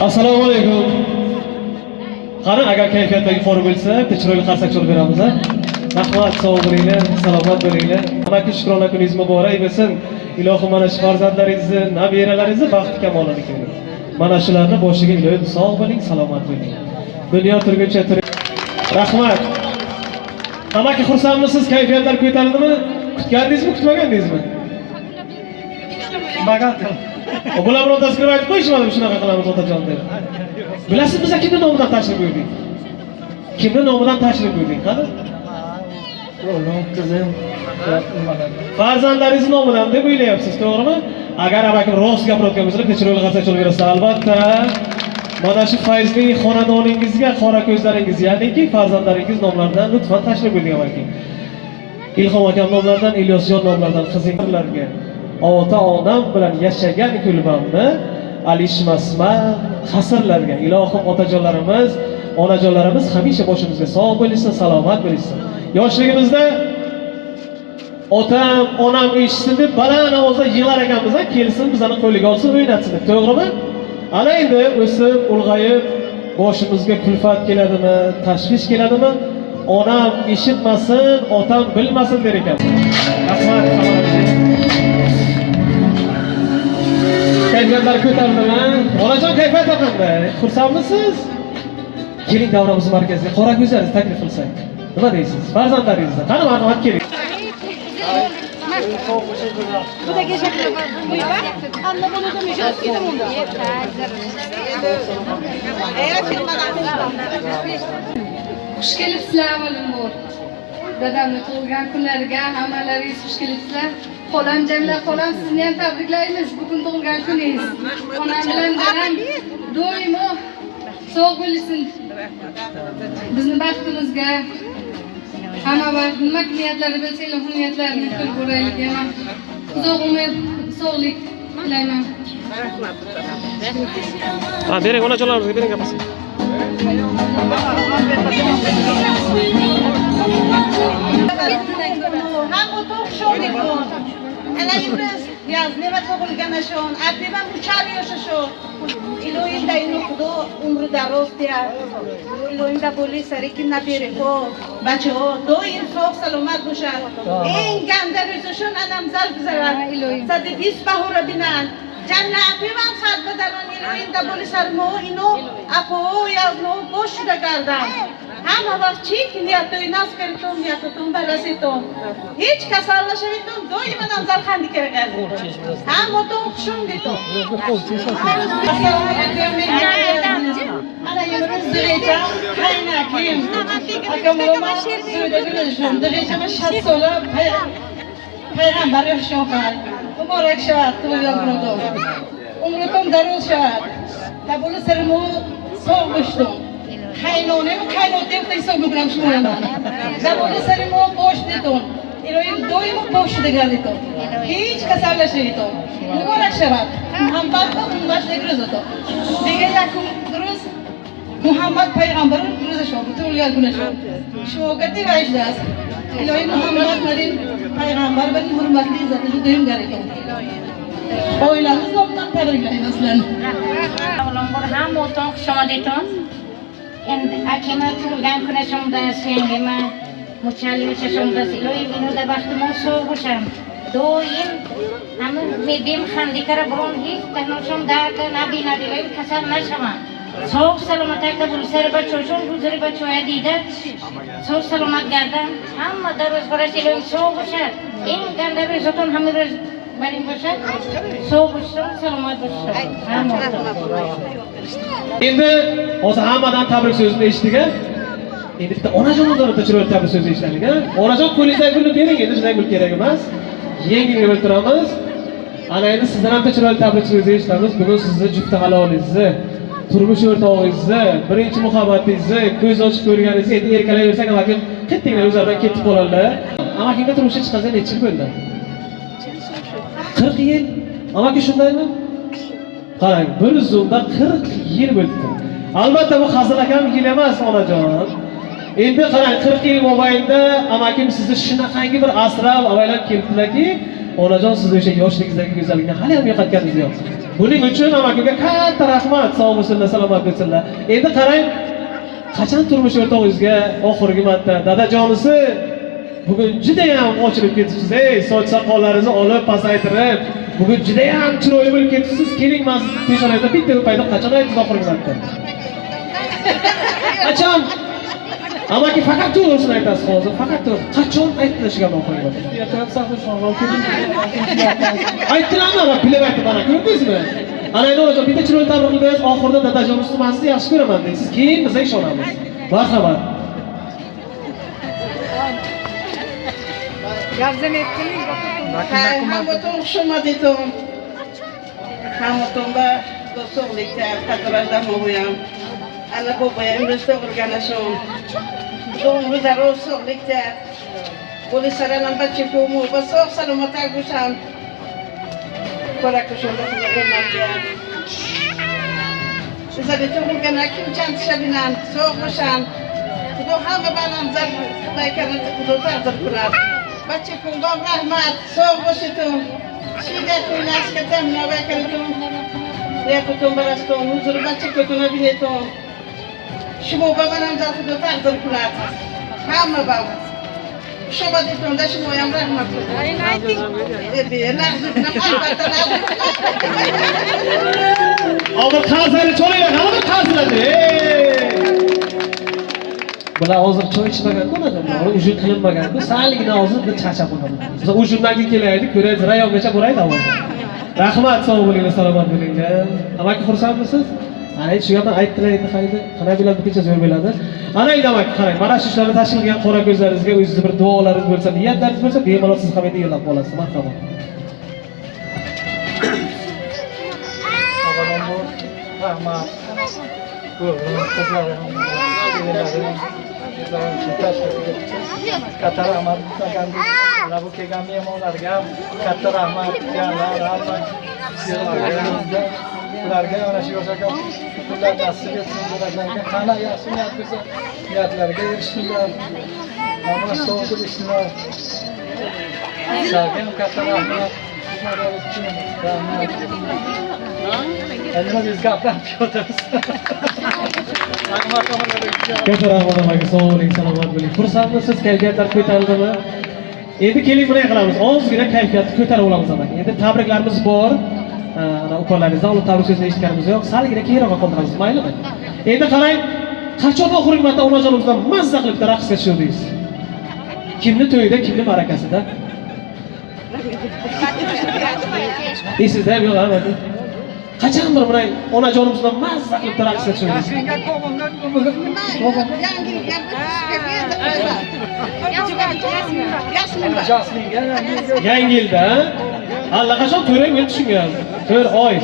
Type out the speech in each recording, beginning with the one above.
Assalomu alaykum. Qani agar kayfiyatda yuqori bo'lsa, chiroyli qarsak chalib beramiz ha. Rahmat, sog' bo'linglar, salomat bo'linglar. Amaki shukrona kuningiz muborak bo'lsin. Ilohim mana shu farzandlaringizni, nabiralaringizni baxti kamolini ko'ring. Mana shularni boshiga iloyim sog' bo'ling, salomat bo'ling. Dunyo turguncha tirik. Rahmat. Amaki xursandmisiz? Kayfiyatlar ko'tarildimi? Kutgandingizmi, kutmagandingizmi? Kutmagandim. Bular bilan taskrib aytib qo'yishmadim, shunaqa qilamiz otajon deb. Bilasiz, biz kimning nomidan tashrif buyurdik? Kimning nomidan tashrif buyurdik, qani? O'g'lim, qizim, Farzandlaringiz nomidan deb o'ylayapsiz, to'g'rimi? Agar amakim rost gapirayotgan bo'lsalar, chiroyli qarsak chalib berasiz. Albatta, mana shu fayzli xonadoningizga, qora ko'zlaringiz, ya'niki farzandlaringiz nomlaridan lutfan tashrif buyurdik amakim. Ilhom akam nomlaridan, Ilyosjon nomlaridan qizinglarga ota-onam bilan yashagan kulbamni alishmasman hasrlarga. Ilohim otajonlarimiz, onajonlarimiz hamisha boshimizga sog' bo'lsin, salomat bo'lsin. Yoshligimizda otam, onam eshitsin deb baland ovozda yig'lar ekanmiz, kelsin bizani qo'liga olsin, o'ynatsin deb, to'g'rimi? Ana endi o'sib, ulg'ayib, boshimizga kulfat keladimi, tashvish keladimi? Onam eshitmasin, otam bilmasin der ekan. Rahmat, kayfiyatlar ko'tarildimi? Onajon, kayfiyat qanday? Xursandmisiz? Keling davramiz markaziga qora ko'zlaringizni taklif qilsak. Nima deysiz? Farzandlaringizni qani marhamat keling. Bu da geçecek. Bu ya. Anne bunu da müjdat gidim onda. Xush kelibsizlar avvalambor. Dadamni tug'ilgan kunlariga hammalaringiz xush kelibsizlar. Xolam Jamila xolam, sizni ham tabriklaymiz bugun tug'ilgan kuningiz. Onam bilan dadam doimo sog' bo'lsin. Bizni baxtimizga hamma vaqt nima niyatlari bo'lsa, ilohim niyatlarini qilib ko'raylik. Yana uzoq umr, sog'lik tilayman. Ha, bering onajonlarimizga bering gapirsin. Ham bu to'xshodik bu. Ana imroz yaz nima tug'ilganishon, abdimam uchar yoshashon. Ilohimda ino xudo umri daroz dia. Ilohimda bo'li sarikin nabiriko. Bacho doim sog' salomat bo'lsin. Eng ganda ro'zashon anam zal bizalar. Sadi dis bahora binan. Janna abimam sad badalan ilohimda bo'li sarmo ino apo yazno boshida kardam. Hamma vaqt chek niyatda nas karitom niyatlatum barasitom. Hech kasallashmaydim, doim anam zarxandi kerak. Hamma to'xshum ditom. Ana yurib zirejam, qayna kim. Akamoma suyda gulishim, direjam shassola payg'ambar yoshofar. Muborak shavad tug'ilgan kunim. Umrikum daroz shavad. Tabuli sirmu sog' bo'lishdim. Qaynonim qaynotim hisob bilan shug'ullanaman. Zaboni sarimo bosh deton. Ilohim doimo boshida galiton. Hech kasallashmaydi. Muborak shavad. Muhammad va ummashlik ro'zato. Degan yakun durust Muhammad payg'ambar ro'za shobi tug'ilgan kuni shu. Shogati va ijdas. Ilohim Muhammad marin payg'ambar bilan hurmatli izzati juda ham galiton. Oilamiz nomidan tabriklaymiz sizlarni. Avvalambor hamma o'tin xushomaditon. Endi akama tug'ilgan kunimda sengima muchal yashashimda ilohim meni baxtimon sog' bo'lsam. Doim hamma medim handikara biron hech tanoshim darda nabina dilayim kasallashaman. Sog' salomat ayta bo'lsari bachoshon huzuri bachoya deydi. Sog' salomat gardan hamma daroz qarashilar sog' bo'lsa. Eng ganda ro'zaton hamma ro'z baring bo'lsa. Sog' bo'lsin, salomat bo'lsin. Endi hozir hammadan tabrik so'zini eshitdik-a? Endi bitta onajondan bitta chiroyli tabrik so'zi eshitdik-a? Onajon qo'lingizdan gulni bering, endi bizdan gul kerak emas. Yengilga bo'lib turamiz. Ana endi sizdan ham bitta chiroyli tabrik so'zi eshitamiz. Bugun sizni juftli halolingizni, turmush o'rtog'ingizni, birinchi muhabbatingizni ko'z ochib ko'rganingizni endi erkalayversak, amakim qittinglar o'zlaridan ketib qoladilar. Amakimga turmushga chiqqaningizga necha yil bo'ldi? 40 yil. Amaki shundaymi? Qarang, bir zumda 40 yil bo'ldi. Albatta bu hazil akam yil emas, onajon. Endi qarang, 40 yil mobaynida amakim sizni shunaqangi bir asrab avaylab kelibdilarki, onajon siz o'sha yoshligingizdagi go'zallikni hali ham yo'qotganingiz yo'q. Buning uchun amakiga katta rahmat, sog' bo'lsinlar, salomat bo'lsinlar. Endi qarang, qachon turmush o'rtog'ingizga oxirgi marta dadajonisi bugun juda ham ochilib ketibsiz. Ey, soch soqollaringizni olib pasaytirib, bugun juda ham chiroyli bo'lib ketibsiz. Keling, men sizni peshonangizdan bitta o'paydi. Qachon aytdingiz oxirgi marta? Qachon? Amaki faqat to'g'risini aytasiz hozir. Faqat to'g'ri. Qachon aytdilar oxirgi marta? Ertalab sahna shog'al keldim. Aytdilarmi? Mana bilib aytdim, mana ko'rdingizmi? Ana endi o'zi bitta chiroyli tabrik qildingiz, oxirida dadajonimizni men sizni yaxshi ko'raman deysiz. Keyin biz ishonamiz. Marhamat. Hammaton xushomaditon. Hammatonda do'stlikda qadrlashdan bo'yam. Ana bo'yam bizda o'rganishim. Do'ng'izda ro'sog'likda. Polislardan bachikomu, sog' salomat bo'lsam. Ko'rakishimda o'rnatgan. Sizlarga tug'ilgan kim chantishabilan sog' bo'lsam. Xudo hamma balam zar baykanat xudo taqdir qilar. Bachikumdan rahmat, sog' bo'lsin. Sizga to'ylasga tamna baykanatun. Yakutum baraston, huzur bachikotuna bineton. Shimo babalam zar xudo taqdir qilar. Hamma bab. Shobaditon da shimo ham rahmat. Hozir qarzani cho'laylar, hozir qarzladi. Bular hozir choy ichmagan bo'ladi. Ujun qilinmagan-ku. Saligina hozir bir charchab qoladi. Biz ujundan kelaylik, ko'raylik, rayongacha boraylik hozir. Rahmat, sog' bo'linglar, salomat bo'linglar. Amaki xursandmisiz? Ana shu gapni aytdilar endi qayda? Qanday bo'ladi, buncha zo'r bo'ladi. Ana endi amaki qarang, mana shu ishlarni tashkil qilgan qora ko'zlaringizga o'zingizni bir duolaringiz bo'lsa, niyatlaringiz bo'lsa, bemalol siz ham endi yo'llab olasiz. Marhamat. Avvalambor rahmat. Ko'rdim, qizlarim, katta rahmat qilgandik. Mana bu kelgan mehmonlarga ham katta rahmat qilganlar, hamma ularga mana shu yo'lga pullar nasib etsin, ularga qana yaxshi niyat qilsa, niyatlariga erishsinlar. Mana sog' bo'lsinlar. Sizlarga ham katta rahmat. Endi biz gapirib o'tiramiz. Katta rahmat amaki, sog' bo'ling, salomat bo'ling. Xursandmisiz? Kayfiyatlar ko'tarildimi? Endi keling bunday qilamiz. Ozgina kayfiyatni ko'tarib olamiz amaki. Endi tabriklarimiz bor. Ana ukollaringizdan olib tabrik so'zini eshitganimiz yo'q. Salgina keyinroqqa qoldiramiz, maylimi? Endi qarang, qachon oxirgi marta onajonimizdan mazza qilib raqsga tushirdingiz? Kimni to'yida, kimni ma'rakasida? Esingizda ham yo'q amaki. Qachon bir bunday onajonimizdan mazza qilib raqsga tushirdingiz? Yangi yilda, allaqachon to'rang men tushungan. 4 oy.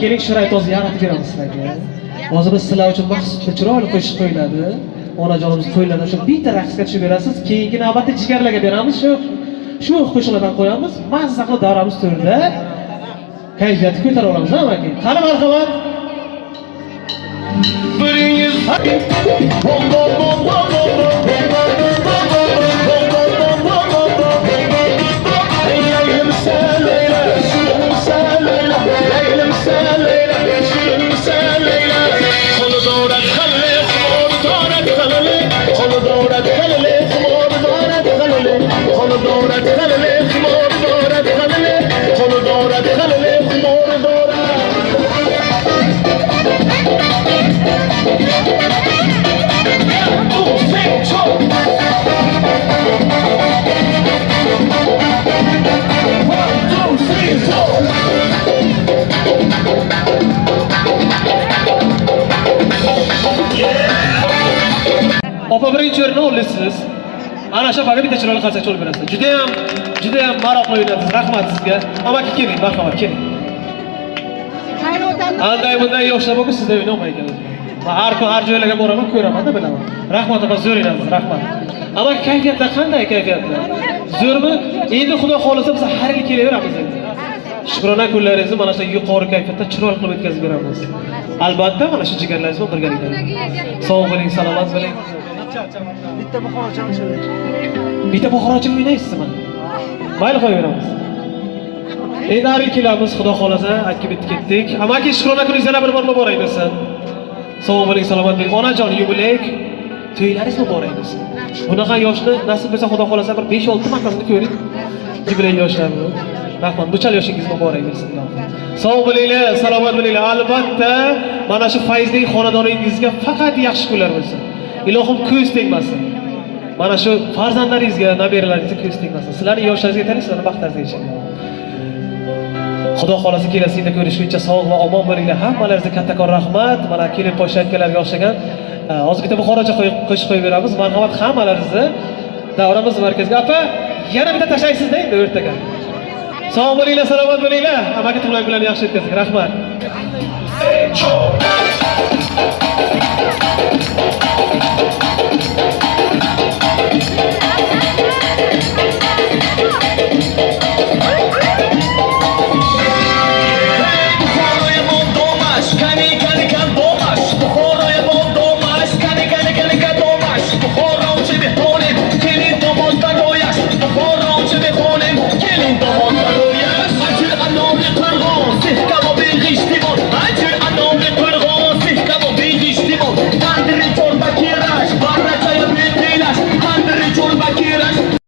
Keling shiraytozni yaratib beramiz sizlarga. Hozir biz sizlar uchun maxsus chiroyli qo'shiq qo'yiladi. Onajonimiz to'ylarda shu bitta raqsga tushib berasiz. Keyingi navbatda jigarlarga beramiz. Shu qo'shiqlardan qo'yamiz. Mazza qilib davramiz to'rda. Kayfiyatni ko'tarib olamiz, amaki. Qani marhamat. Biringiz Opa birinchi o'rinni oldingiz. Ana shu faga bitta chiroyli qarsak cho'lib berasiz. Juda ham maroqli o'ynadingiz. Rahmat sizga. Amaki keling, marhamat keling. Anday bunday yoshlar bo'lsa sizda o'ynamay ekansiz. Men har kun har joylarga boraman, ko'raman-da, bilaman. Rahmat opa, zo'r o'ynadingiz, rahmat. Amaki kayfiyatlar qanday kayfiyatlar? Zo'rmi? Endi xudo xolisa biz har yil kelaveramiz endi. Shukrona kunlaringizni mana shu yuqori kayfiyatda chiroyli qilib o'tkazib beramiz. Albatta mana shu jigarlaringiz bilan birgalikda. Sog' bo'ling, salomat bo'ling. Bitta buxorochani so'rayman. Bitta buxorochani o'ynaysizmi? Mayli qo'yaveramiz. Endi ari kelamiz, xudo xolasa, akka bitib ketdik. Amaki shukrona kuningiz yana bir bor muborak bo'lsin. Sog' bo'ling, salomat bo'ling. Onajon yubiley, to'ylaringiz muborak bo'lsin. Bunaqa yoshni nasib bo'lsa xudo xolasa bir 5-6 martasini ko'ring. Yubiley yoshlarni. Rahmat, buchal yoshingiz muborak bo'lsin. Sog' bo'linglar, salomat bo'linglar. Albatta, mana shu fayzli xonadoningizga faqat yaxshi kunlar bo'lsin. Ilohim ko'z tegmasin. Mana shu farzandlaringizga, nabiralaringizga ko'z tegmasin. Sizlarning yoshlaringizga tanish, sizlarning baxtlaringizga inshaalloh. Xudo xolasa kelasingda ko'rishguncha sog' va omon bo'linglar. Hammalaringizga kattakon rahmat. Mana kelin poshsha aytganlarga o'xshagan hozir bitta buxorocha qo'shiq qo'yib beramiz. Marhamat hammalaringizni davramiz markaziga. Apa, yana bitta tashlaysiz-da endi o'rtaga. Sog' bo'linglar, salomat bo'linglar. Amaki tumlar bilan yaxshi o'tkazing. Rahmat.